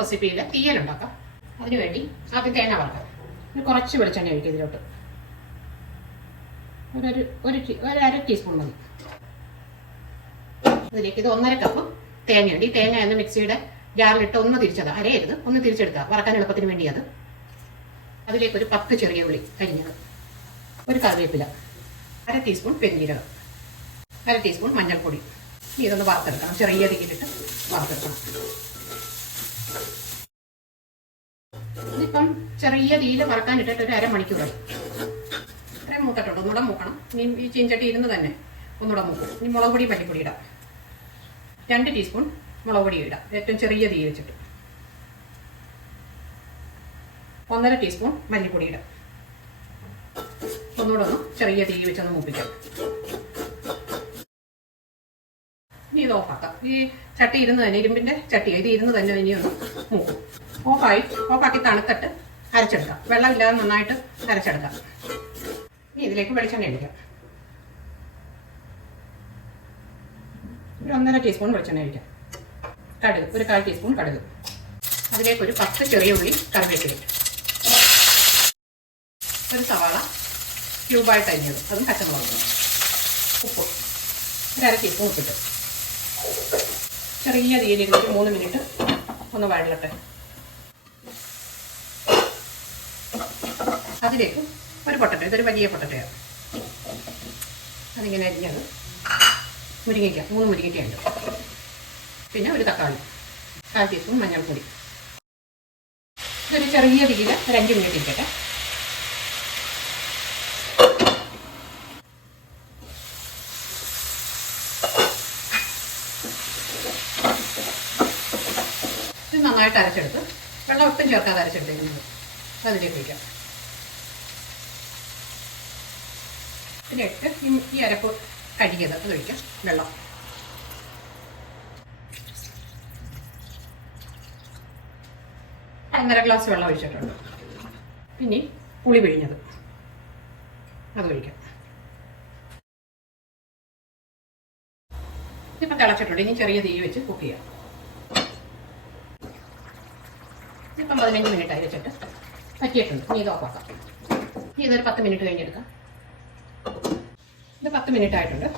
റെസിപ്പിയിൽ തീയലുണ്ടാക്കാം. അതിനുവേണ്ടി ആദ്യം തേങ്ങ വറക്കാം. കുറച്ച് വെളിച്ചെണ്ണ ഒഴിക്കും ഇതിലോട്ട്. ഒരു അര ടീസ്പൂൺ മതി. ഇതിലേക്ക് ഇത് 1.5 കപ്പ് തേങ്ങയുണ്ട്. ഈ തേങ്ങ എന്ന് മിക്സിയുടെ ജാറിലിട്ട് ഒന്ന് തിരിച്ചത്, അരയരുത്, ഒന്ന് തിരിച്ചെടുക്കുക, വറക്കാൻ എളുപ്പത്തിന് വേണ്ടി. അതിലേക്ക് ഒരു 10 ചെറിയ ഉള്ളി അരിഞ്ഞത്, ഒരു കറിവേപ്പില, അര ടീസ്പൂൺ പെരുംജീരകം, അര ടീസ്പൂൺ മഞ്ഞൾപ്പൊടി. ഇതൊന്ന് വറുത്തെടുക്കണം, ചെറിയ തീയിലിട്ട് വറുത്തെടുക്കണം. ഇതിപ്പം ചെറിയ തീയിൽ വറക്കാൻ ഇട്ടിട്ട് ഒരു അരമണിക്കൂറായി. ഇത്രയും മൂത്തിട്ടുണ്ട്. ഒന്നുകൂടെ മൂക്കണം. ഇനി ഈ ചീഞ്ചട്ടി ഇരുന്ന് തന്നെ ഒന്നുകൂടെ മൂക്കും. ഇനി മുളക് പൊടി മല്ലിപ്പൊടി ഇടാം. 2 ടീസ്പൂൺ മുളക് പൊടി ഇടാം, ഏറ്റവും ചെറിയ തീ വെച്ചിട്ട്. 1.5 ടീസ്പൂൺ മല്ലിപ്പൊടി ഇടാം. ഒന്നുകൂടെ ഒന്ന് ചെറിയ തീ വെച്ചൊന്ന് മൂപ്പിക്കാം. ഇനി ഇത് ഓഫാക്കാം. ഈ ചട്ടി ഇരുന്ന് തന്നെ, ഇരുമ്പിൻ്റെ ചട്ടി, ഇത് ഇരുന്ന് തന്നെ ഇനി ഒന്ന് മൂക്കും. ഓഫാക്കി തണുത്തിട്ട് അരച്ചെടുക്കാം. വെള്ളമില്ലാതെ നന്നായിട്ട് അരച്ചെടുക്കാം. ഇനി ഇതിലേക്ക് വെളിച്ചെണ്ണ ഒഴിക്കാം. ഒരു 1.5 ടീസ്പൂൺ വെളിച്ചെണ്ണ ഒഴിക്കാം. കടുക്, ഒരു 1/4 ടീസ്പൂൺ കടുക്. അതിലേക്ക് ഒരു 10 ചെറിയ ഉള്ളി കറിവേപ്പില, ഒരു സവാള ക്യൂബായിട്ട് അരിഞ്ഞത്, അതും പച്ചമുളക്, ഉപ്പ്, ഒരു 1/2 ടീസ്പൂൺ ഉപ്പിട്ട് ചെറിയ തീയിലിരുന്നിട്ട് 3 മിനിറ്റ് ഒന്ന് വഴലട്ടെ. അതിലേക്ക് ഒരു പൊട്ടറ്റോ, ഇതൊരു വലിയ പൊട്ടറ്റയാണ്, അതിങ്ങനെ അരിഞ്ഞത്, മുരിങ്ങയ്ക്ക, 3 മുരിങ്ങയ്ക്കയുണ്ട്, പിന്നെ ഒരു തക്കാളി, 1/4 ടീസ്പൂൺ മഞ്ഞൾപ്പൊടി. ഇതൊരു ചെറിയ തീയിൽ ഒരു 5 മിനിറ്റ് ഇരിക്കട്ടെ. ഇത് നന്നായിട്ട് അരച്ചെടുത്ത്, വെള്ളം ഒട്ടും ചേർക്കാതെ അരച്ചെടുത്തിരിക്കുന്നത് അതിലേക്ക് വയ്ക്കാം. പിന്നെ ഈ അരപ്പ് കഴുകിയത് അത് ഒഴിക്കാം. വെള്ളം 1.5 ഗ്ലാസ് വെള്ളം ഒഴിച്ചിട്ടുണ്ട്. പിന്നെ പുളി പിഴിഞ്ഞത് അത് ഒഴിക്കാം. ഇതിപ്പോൾ തിളച്ചിട്ടുണ്ട്. ഇനി ചെറിയ തീ വെച്ച് കുക്ക് ചെയ്യാം. ഇപ്പം 15 മിനിറ്റ് ആയി വെച്ചിട്ട് പറ്റിയിട്ടുണ്ട്. ഇനി ഇത് ഓഫാക്കാം. ഇനി ഇതൊരു 10 മിനിറ്റ് കഴിഞ്ഞെടുക്കാം. ഇത് 10 മിനിറ്റ് ആയിട്ടുണ്ട്.